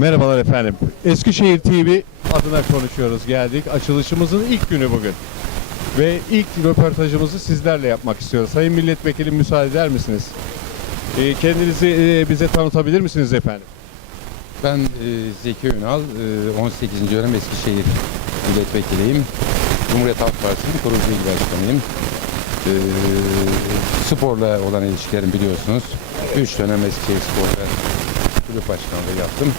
Merhabalar efendim. Eskişehir TV adına konuşuyoruz geldik. Açılışımızın ilk günü bugün. Ve ilk röportajımızı sizlerle yapmak istiyoruz. Sayın Milletvekili müsaade eder misiniz? Ee, kendinizi e, bize tanıtabilir misiniz efendim? Ben e, Zeki Ünal, e, 18. dönem Eskişehir milletvekiliyim. Cumhuriyet Halk Partisi'nin kurucu il başkanıyım. E, sporla olan ilişkilerim biliyorsunuz. 3 dönem Eskişehir Spor'da kulüp başkanlığı yaptım.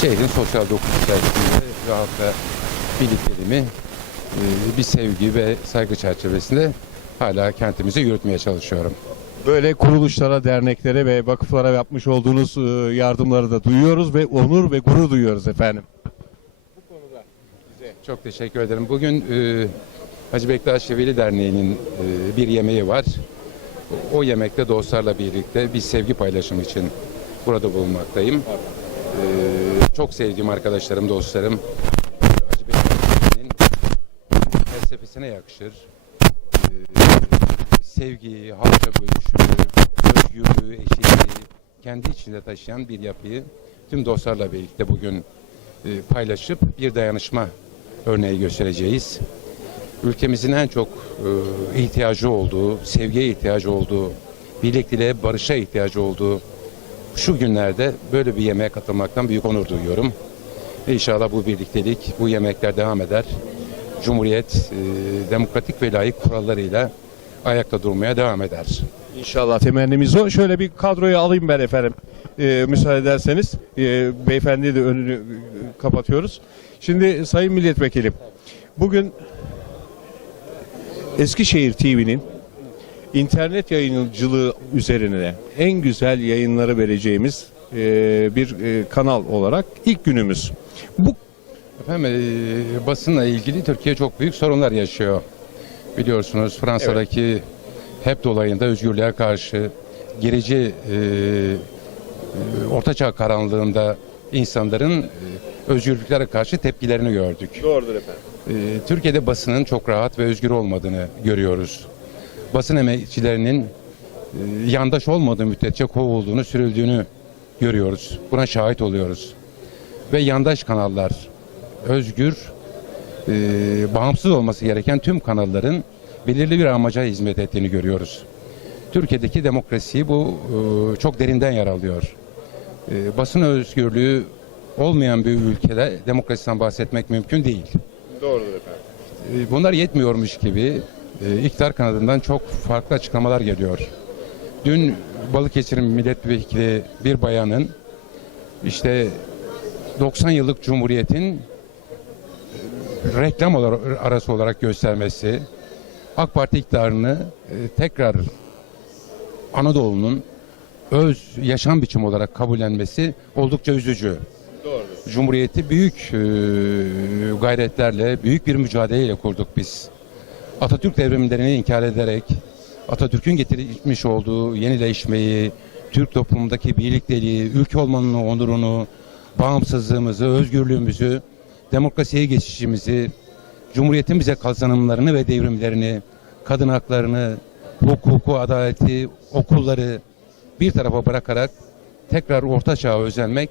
Şehrin sosyal dokusu içerisinde ve halkla birlikteliğimi e, bir sevgi ve saygı çerçevesinde hala kentimizi yürütmeye çalışıyorum. Böyle kuruluşlara, derneklere ve vakıflara yapmış olduğunuz e, yardımları da duyuyoruz ve onur ve gurur duyuyoruz efendim. Çok teşekkür ederim. Bugün e, Hacı Bektaş Veli Derneği'nin e, bir yemeği var. O yemekte dostlarla birlikte bir sevgi paylaşımı için burada bulunmaktayım. E, çok sevdiğim arkadaşlarım, dostlarım Hacı Veli'nin felsefesine yakışır. E, sevgiyi, halkça bölüşümü, özgürlüğü, eşitliği kendi içinde taşıyan bir yapıyı tüm dostlarla birlikte bugün e, paylaşıp bir dayanışma örneği göstereceğiz. Ülkemizin en çok e, ihtiyacı olduğu, sevgiye ihtiyacı olduğu, birlikteliğe, barışa ihtiyacı olduğu şu günlerde böyle bir yemeğe katılmaktan büyük onur duyuyorum. İnşallah bu birliktelik, bu yemekler devam eder. Cumhuriyet e, demokratik ve layık kurallarıyla ayakta durmaya devam eder. İnşallah temennimiz o. Şöyle bir kadroyu alayım ben efendim. Ee, müsaade ederseniz. Ee, beyefendi de önünü e, kapatıyoruz. Şimdi Sayın Milletvekilim, bugün Eskişehir TV'nin internet yayıncılığı üzerine en güzel yayınları vereceğimiz e, bir e, kanal olarak ilk günümüz. Bu Efendim e, basınla ilgili Türkiye çok büyük sorunlar yaşıyor. Biliyorsunuz Fransa'daki hep dolayında özgürlüğe karşı gerici e, e, ortaçağ karanlığında insanların e, özgürlüklere karşı tepkilerini gördük. doğrudur efendim. E, Türkiye'de basının çok rahat ve özgür olmadığını görüyoruz. Basın emekçilerinin e, yandaş olmadığı müddetçe kovulduğunu, sürüldüğünü görüyoruz. Buna şahit oluyoruz. Ve yandaş kanallar, özgür, e, bağımsız olması gereken tüm kanalların belirli bir amaca hizmet ettiğini görüyoruz. Türkiye'deki demokrasiyi bu e, çok derinden yaralıyor. E, basın özgürlüğü olmayan bir ülkede demokrasiden bahsetmek mümkün değil. Doğrudur efendim. E, Bunlar yetmiyormuş gibi e, iktidar kanadından çok farklı açıklamalar geliyor. Dün Balıkesir'in milletvekili bir bayanın işte 90 yıllık cumhuriyetin e, reklam olarak, arası olarak göstermesi, AK Parti iktidarını e, tekrar Anadolu'nun öz yaşam biçimi olarak kabullenmesi oldukça üzücü. Doğrudur. Cumhuriyeti büyük e, gayretlerle, büyük bir mücadeleyle kurduk biz. Atatürk devrimlerini inkar ederek, Atatürk'ün getirmiş olduğu yenileşmeyi, Türk toplumundaki birlikteliği, ülke olmanın onurunu, bağımsızlığımızı, özgürlüğümüzü, demokrasiye geçişimizi, Cumhuriyetin bize kazanımlarını ve devrimlerini, kadın haklarını, hukuku, adaleti, okulları bir tarafa bırakarak tekrar orta çağa özenmek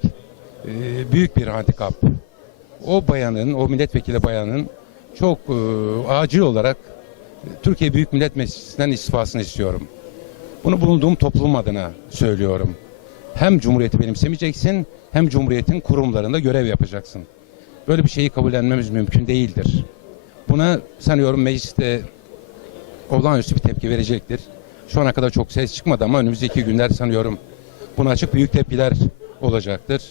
e, büyük bir handikap. O bayanın, o milletvekili bayanın çok e, acil olarak Türkiye Büyük Millet Meclisi'nden istifasını istiyorum. Bunu bulunduğum toplum adına söylüyorum. Hem Cumhuriyeti benimsemeyeceksin hem Cumhuriyet'in kurumlarında görev yapacaksın. Böyle bir şeyi kabullenmemiz mümkün değildir. Buna sanıyorum mecliste olağanüstü bir tepki verecektir. Şu ana kadar çok ses çıkmadı ama önümüzdeki günler sanıyorum buna açık büyük tepkiler olacaktır.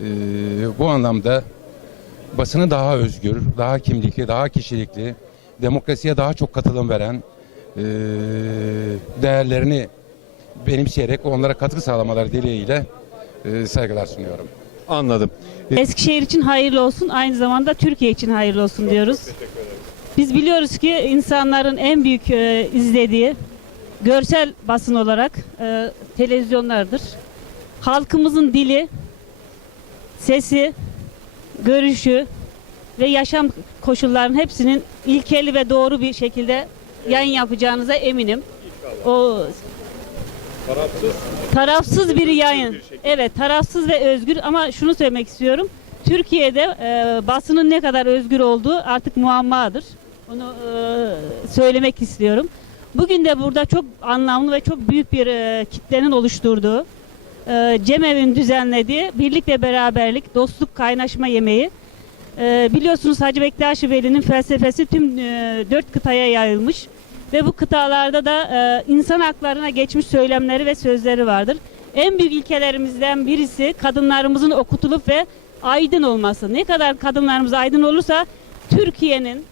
Ee, bu anlamda basını daha özgür, daha kimlikli, daha kişilikli, demokrasiye daha çok katılım veren ee, değerlerini benimseyerek onlara katkı sağlamaları dileğiyle ee, saygılar sunuyorum. Anladım. Eskişehir için hayırlı olsun, aynı zamanda Türkiye için hayırlı olsun diyoruz. Biz biliyoruz ki insanların en büyük e, izlediği görsel basın olarak e, televizyonlardır. Halkımızın dili, sesi, görüşü ve yaşam koşullarının hepsinin ilkeli ve doğru bir şekilde yayın yapacağınıza eminim. O Tarafsız. tarafsız bir yayın. bir. Evet, tarafsız ve özgür ama şunu söylemek istiyorum. Türkiye'de e, basının ne kadar özgür olduğu artık muammadır. Onu e, söylemek istiyorum. Bugün de burada çok anlamlı ve çok büyük bir e, kitlenin oluşturduğu e, Cemev'in düzenlediği birlik ve beraberlik, dostluk, kaynaşma yemeği. E, biliyorsunuz Hacı Bektaş Veli'nin felsefesi tüm e, dört kıtaya yayılmış ve bu kıtalarda da e, insan haklarına geçmiş söylemleri ve sözleri vardır. En büyük ilkelerimizden birisi kadınlarımızın okutulup ve aydın olması. Ne kadar kadınlarımız aydın olursa Türkiye'nin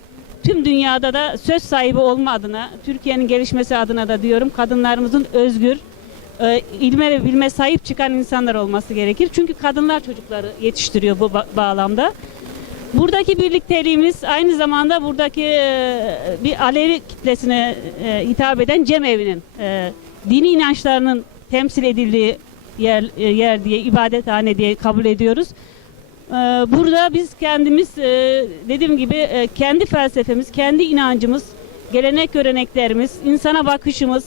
tüm dünyada da söz sahibi olma adına, Türkiye'nin gelişmesi adına da diyorum kadınlarımızın özgür, e, ilme ve bilme sahip çıkan insanlar olması gerekir. Çünkü kadınlar çocukları yetiştiriyor bu ba- bağlamda. Buradaki birlikteliğimiz aynı zamanda buradaki e, bir Alevi kitlesine e, hitap eden cemevinin e, dini inançlarının temsil edildiği yer, e, yer diye ibadethane diye kabul ediyoruz. Burada biz kendimiz e, dediğim gibi kendi felsefemiz, kendi inancımız, gelenek göreneklerimiz, insana bakışımız,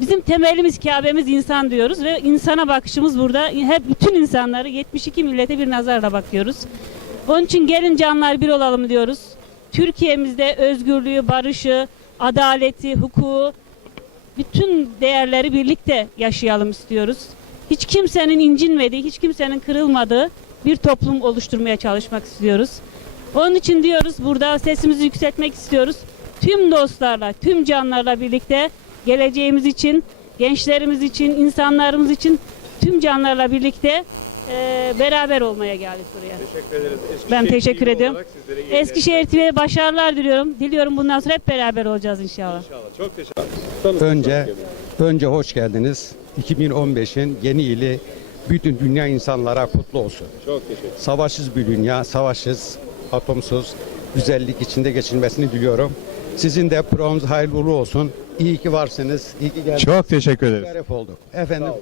bizim temelimiz Kabe'miz insan diyoruz ve insana bakışımız burada hep bütün insanları 72 millete bir nazarla bakıyoruz. Onun için gelin canlar bir olalım diyoruz. Türkiye'mizde özgürlüğü, barışı, adaleti, hukuku, bütün değerleri birlikte yaşayalım istiyoruz. Hiç kimsenin incinmediği, hiç kimsenin kırılmadığı bir toplum oluşturmaya çalışmak istiyoruz. Onun için diyoruz burada sesimizi yükseltmek istiyoruz. Tüm dostlarla, tüm canlarla birlikte geleceğimiz için, gençlerimiz için, insanlarımız için tüm canlarla birlikte eee, beraber olmaya geldik buraya. Teşekkür ederiz. Ben teşekkür ediyorum. Eskişehir TV'ye başarılar diliyorum. Diliyorum bundan sonra hep beraber olacağız inşallah. İnşallah. Çok teşekkür ederim. Önce önce hoş geldiniz. 2015'in yeni yılı bütün dünya insanlara kutlu olsun. Çok teşekkür Savaşsız bir dünya, savaşsız, atomsuz, güzellik içinde geçirmesini diliyorum. Sizin de programınız hayırlı uğurlu olsun. İyi ki varsınız. İyi ki geldiniz. Çok teşekkür ederiz. Şeref olduk. Efendim,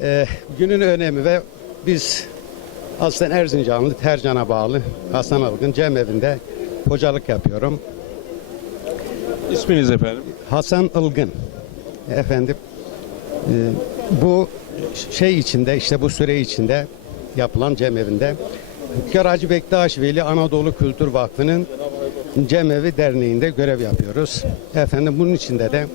e, günün önemi ve biz aslen Erzincanlı, Tercan'a bağlı Hasan Algın Cem evinde hocalık yapıyorum. İsminiz efendim? Hasan Ilgın efendim e, bu şey içinde işte bu süre içinde yapılan cemevinde Hünkar Hacı Bektaş Veli Anadolu Kültür Vakfı'nın Cemevi Derneği'nde görev yapıyoruz. Efendim bunun içinde de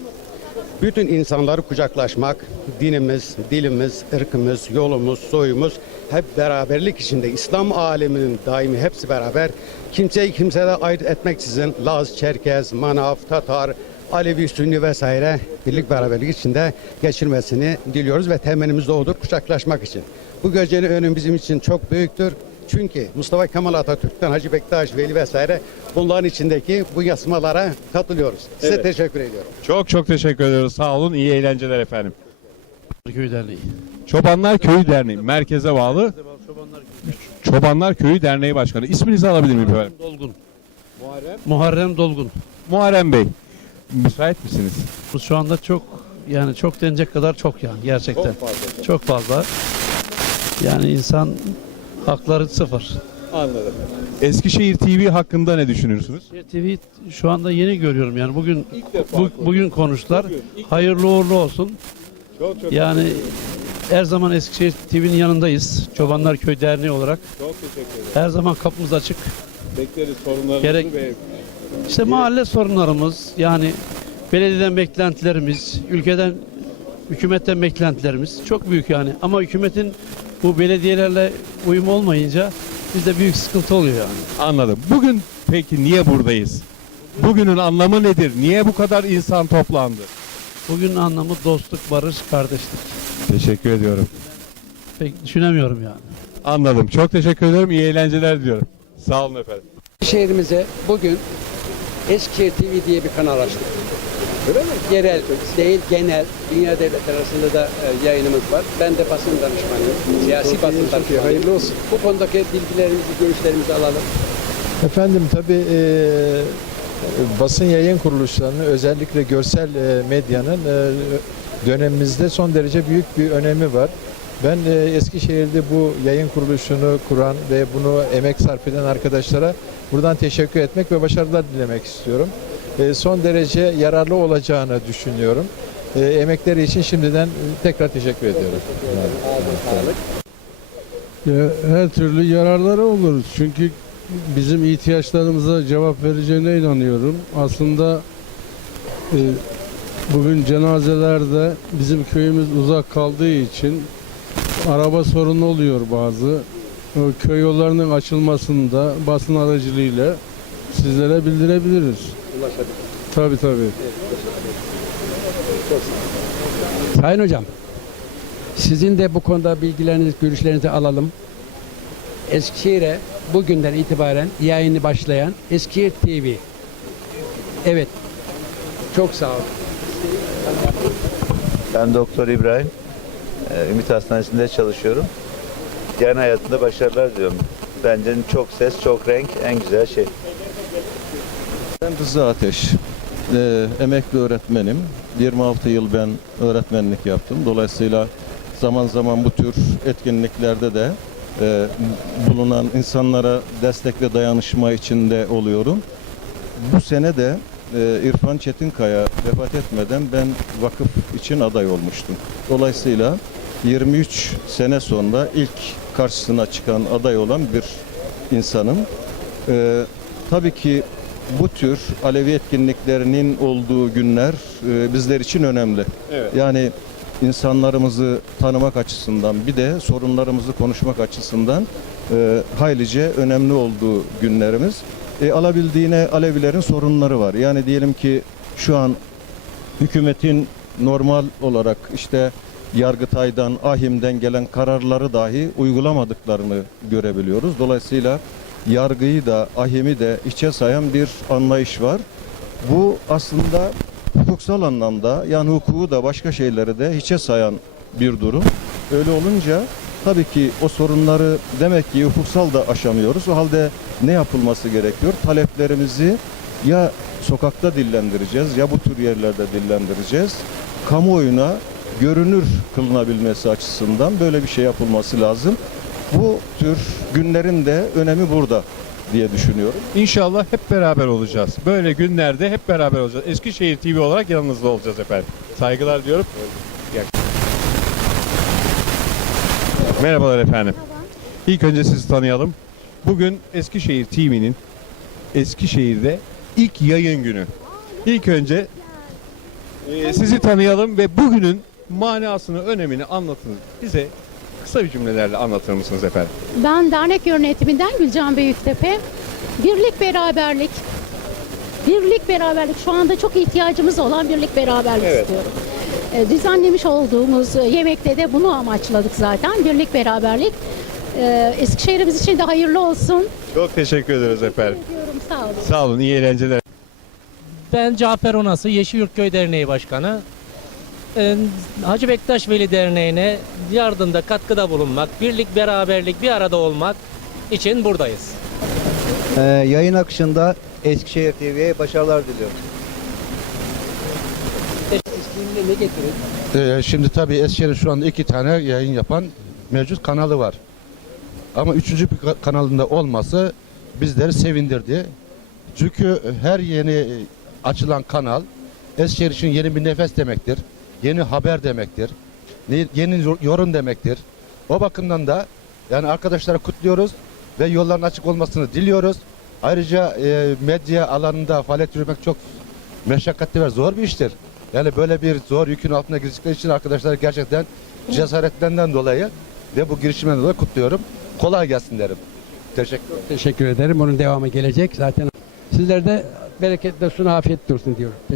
bütün insanları kucaklaşmak, dinimiz, dilimiz, ırkımız, yolumuz, soyumuz hep beraberlik içinde İslam aleminin daimi hepsi beraber kimseyi kimseden ayırt etmeksizin Laz, Çerkez, Manav, Tatar, Alevi, Sünni vesaire birlik beraberlik içinde geçirmesini diliyoruz ve temennimiz de odur kucaklaşmak için. Bu gecenin önü bizim için çok büyüktür. Çünkü Mustafa Kemal Atatürk'ten Hacı Bektaş, Veli vesaire bunların içindeki bu yasmalara katılıyoruz. Size Evet. teşekkür ediyorum. Çok çok teşekkür ediyoruz. Sağ olun. İyi eğlenceler efendim. Köy Derneği. Çobanlar Köyü Derneği merkeze bağlı Çobanlar Köyü Derneği Başkanı. İsminizi alabilir miyim efendim? Dolgun. Muharrem. Muharrem Dolgun. Muharrem Bey. Müsait misiniz? Bu şu anda çok yani çok denecek kadar çok yani gerçekten. fazla. Çok fazla. Yani insan hakları sıfır. Anladım. Eskişehir TV hakkında ne düşünürsünüz? TV şu anda yeni görüyorum yani bugün İlk defa bu, bugün konuştular. Bugün, ilk- Hayırlı uğurlu olsun. Çok çok Yani her zaman Eskişehir TV'nin yanındayız. Çobanlar Köy Derneği olarak. çok teşekkür ederim. Her zaman kapımız açık. Bekleriz sorunlarınızı Gerek- ve İşte mahalle sorunlarımız yani belediyeden beklentilerimiz, ülkeden hükümetten beklentilerimiz çok büyük yani. Ama hükümetin bu belediyelerle uyum olmayınca bizde büyük sıkıntı oluyor yani. Anladım. Bugün peki niye buradayız? Bugünün anlamı nedir? Niye bu kadar insan toplandı? Bugünün anlamı dostluk, barış, kardeşlik. Teşekkür ediyorum. Pek düşünemiyorum yani. Anladım. Çok teşekkür ederim. İyi eğlenceler diliyorum. Sağ olun efendim. Şehrimize bugün Eskişehir TV diye bir kanal açtık. Yerel değil, genel, dünya devletler arasında da e, yayınımız var. Ben de basın danışmanıyım, siyasi basın danışmanıyım. Hayırlı olsun. Bu konudaki bilgilerimizi, görüşlerimizi alalım. Efendim tabii e, basın yayın kuruluşlarının özellikle görsel e, medyanın e, dönemimizde son derece büyük bir önemi var. Ben e, Eskişehir'de bu yayın kuruluşunu kuran ve bunu emek sarf eden arkadaşlara buradan teşekkür etmek ve başarılar dilemek istiyorum. E, son derece yararlı olacağını düşünüyorum. e, emekleri için şimdiden e, tekrar teşekkür ediyorum. her türlü yararları olur. Çünkü bizim ihtiyaçlarımıza cevap vereceğine inanıyorum. Aslında bugün cenazelerde bizim köyümüz uzak kaldığı için araba sorunu oluyor bazı. Köy yollarının açılmasında basın aracılığıyla sizlere bildirebiliriz. Tabii tabii. Sayın Hocam, sizin de bu konuda bilgilerinizi, görüşlerinizi alalım. Eskişehir'e bugünden itibaren yayını başlayan Eskişehir TV. Evet, çok sağ olun. Ben Doktor İbrahim. Ee, Ümit Hastanesi'nde çalışıyorum. Yarın hayatında başarılar diliyorum. Bence çok ses, çok renk en güzel şey. Ben Rıza Ateş. Ee, emekli öğretmenim. 26 yıl ben öğretmenlik yaptım. Dolayısıyla zaman zaman bu tür etkinliklerde de e, bulunan insanlara destek ve dayanışma içinde oluyorum. Bu sene de e, İrfan Çetinkaya vefat etmeden ben vakıf için aday olmuştum. Dolayısıyla 23 sene sonra ilk karşısına çıkan aday olan bir insanım. Ee, tabii ki bu tür Alevi etkinliklerinin olduğu günler e, bizler için önemli. Evet. Yani insanlarımızı tanımak açısından bir de sorunlarımızı konuşmak açısından e, haylice önemli olduğu günlerimiz. E, alabildiğine Alevilerin sorunları var. Yani diyelim ki şu an hükümetin normal olarak işte Yargıtay'dan, AHİM'den gelen kararları dahi uygulamadıklarını görebiliyoruz. Dolayısıyla yargıyı da, AHİM'i de içe sayan bir anlayış var. Bu aslında hukuksal anlamda yani hukuku da başka şeyleri de hiçe sayan bir durum. Öyle olunca tabii ki o sorunları demek ki hukuksal da aşamıyoruz. O halde ne yapılması gerekiyor? Taleplerimizi ya sokakta dillendireceğiz ya bu tür yerlerde dillendireceğiz. Kamuoyuna görünür kılınabilmesi açısından böyle bir şey yapılması lazım. Bu tür günlerin de önemi burada diye düşünüyorum. İnşallah hep beraber olacağız. Böyle günlerde hep beraber olacağız. Eskişehir TV olarak yanınızda olacağız efendim. Saygılar diyorum. Merhabalar efendim. İlk önce sizi tanıyalım. Bugün Eskişehir TV'nin Eskişehir'de ilk yayın günü. İlk önce e, sizi tanıyalım ve bugünün manasını, önemini anlatın. Bize kısa bir cümlelerle anlatır mısınız efendim? Ben dernek yönetiminden Gülcan Büyüktepe. Birlik beraberlik. Birlik beraberlik şu anda çok ihtiyacımız olan birlik beraberlik Evet. istiyorum. Ee, düzenlemiş olduğumuz e, yemekte de bunu amaçladık zaten. Birlik beraberlik. Ee, Eskişehir'imiz için de hayırlı olsun. Çok teşekkür ederiz efendim. Diyorum sağ olun. Sağ olun, iyi eğlenceler. Ben Cafer Onası, Yeşilyurtköy Derneği Başkanı. Ee, Hacı Bektaş Veli Derneği'ne yardımda, katkıda bulunmak, birlik, beraberlik, bir arada olmak için buradayız. Ee, yayın akışında Eskişehir TV'ye başarılar diliyorum. İsmini ne getirin? Ee, şimdi tabii Eskişehir'in şu anda iki tane yayın yapan mevcut kanalı var. Ama üçüncü bir ka- kanalında olması bizleri sevindirdi. Çünkü her yeni açılan kanal Eskişehir için yeni bir nefes demektir. Yeni haber demektir. Yeni yor- yorum demektir. O bakımdan da yani arkadaşlara kutluyoruz ve yolların açık olmasını diliyoruz. Ayrıca e, medya alanında faaliyet yürütmek çok meşakkatli ve zor bir iştir. Yani böyle bir zor yükün altına girdikleri için arkadaşlar gerçekten cesaretlerinden dolayı ve bu girişimden dolayı kutluyorum. Kolay gelsin derim. Teşekkür ederim. Teşekkür ederim. Onun devamı gelecek zaten. Sizler de bereketli olsun, afiyet olsun diyorum. Teşekkür